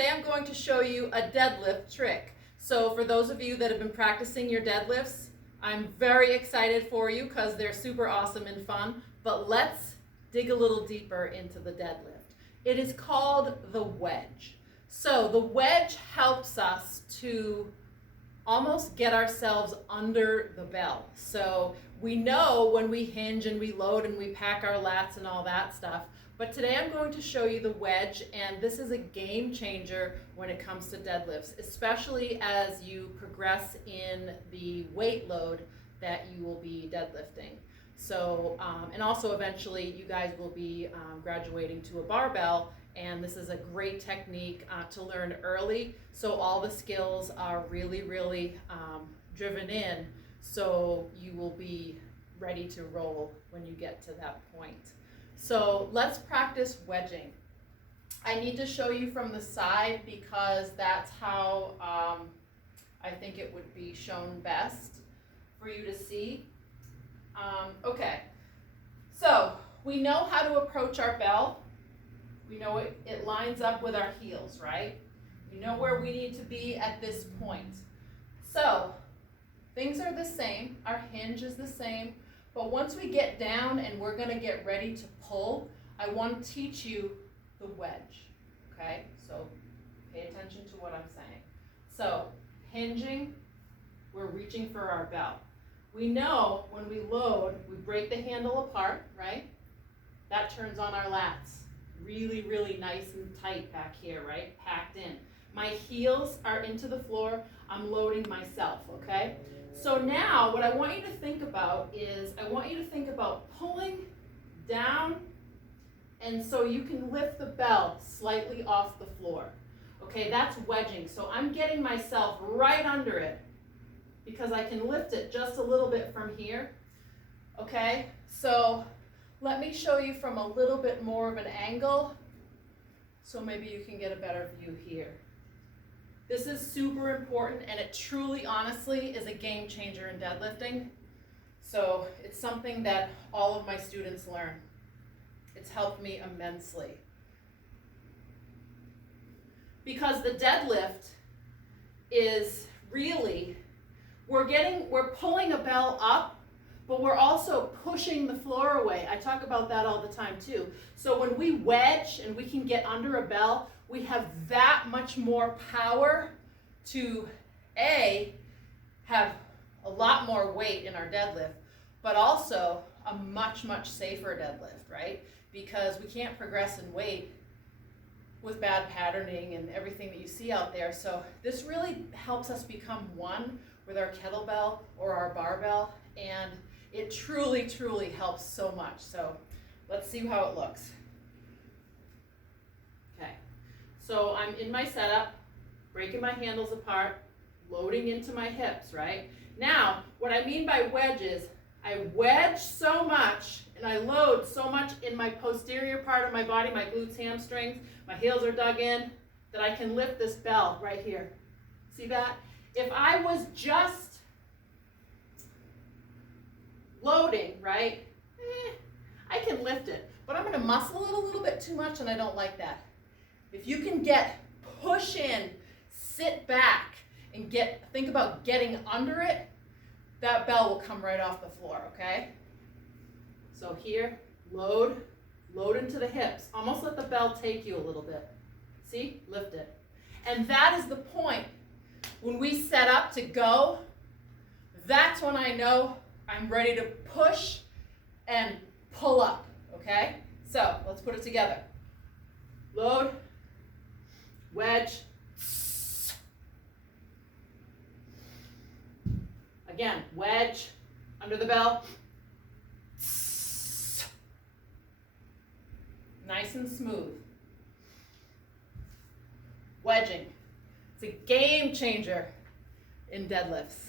today I'm going to show you a deadlift trick. So for those of you that have been practicing your deadlifts, I'm very excited for you because they're super awesome and fun, but let's dig a little deeper into the deadlift. It is called the wedge. So the wedge helps us to almost get ourselves under the bell. So we know when we hinge and we load and we pack our lats and all that stuff, but today I'm going to show you the wedge, and this is a game changer when it comes to deadlifts, especially as you progress in the weight load that you will be deadlifting. So, and also eventually you guys will be graduating to a barbell, and this is a great technique to learn early, so all the skills are really driven in, so you will be ready to roll when you get to that point. So let's practice wedging. I need to show you from the side because that's how I think it would be shown best for you to see. Okay, so we know how to approach our bell. We know it lines up with our heels, right? We know where we need to be at this point. So things are the same, our hinge is the same, but once we get down and we're gonna get ready to pull, I want to teach you the wedge, okay? So pay attention to what I'm saying. So hinging, we're reaching for our bell. We know when we load, we break the handle apart, right? That turns on our lats. Really nice and tight back here, right? Packed in. My heels are into the floor. I'm loading myself, okay? So now what I want you to think about is I want you to think about pulling down, and so you can lift the bell slightly off the floor. Okay, that's wedging. So I'm getting myself right under it because I can lift it just a little bit from here. Okay, so let me show you from a little bit more of an angle so maybe you can get a better view here. This is super important, and it truly, honestly, is a game changer in deadlifting. So it's something that all of my students learn. It's helped me immensely. Because the deadlift is really, we're pulling a bell up, but we're also pushing the floor away. I talk about that all the time too. So when we wedge and we can get under a bell, we have that much more power to have a lot more weight in our deadlift, but also a much safer deadlift, right? Because we can't progress in weight with bad patterning and everything that you see out there. So this really helps us become one with our kettlebell or our barbell, and it truly helps so much. So let's see how it looks. Okay, so I'm in my setup, breaking my handles apart, loading into my hips, right? Now, what I mean by wedge is I wedge so much and I load so much in my posterior part of my body, my glutes, hamstrings, my heels are dug in, that I can lift this bell right here. See that? If I was just loading, right, I can lift it, but I'm gonna muscle it a little bit too much, and I don't like that. If you can push in, sit back, and think about getting under it, that bell will come right off the floor, okay? So here, load into the hips. Almost let the bell take you a little bit. See, lift it. And that is the point. When we set up to go, that's when I know I'm ready to push and pull up, okay? So let's put it together. Load, wedge. Again, wedge, under the bell. Nice and smooth. Wedging. It's a game changer in deadlifts.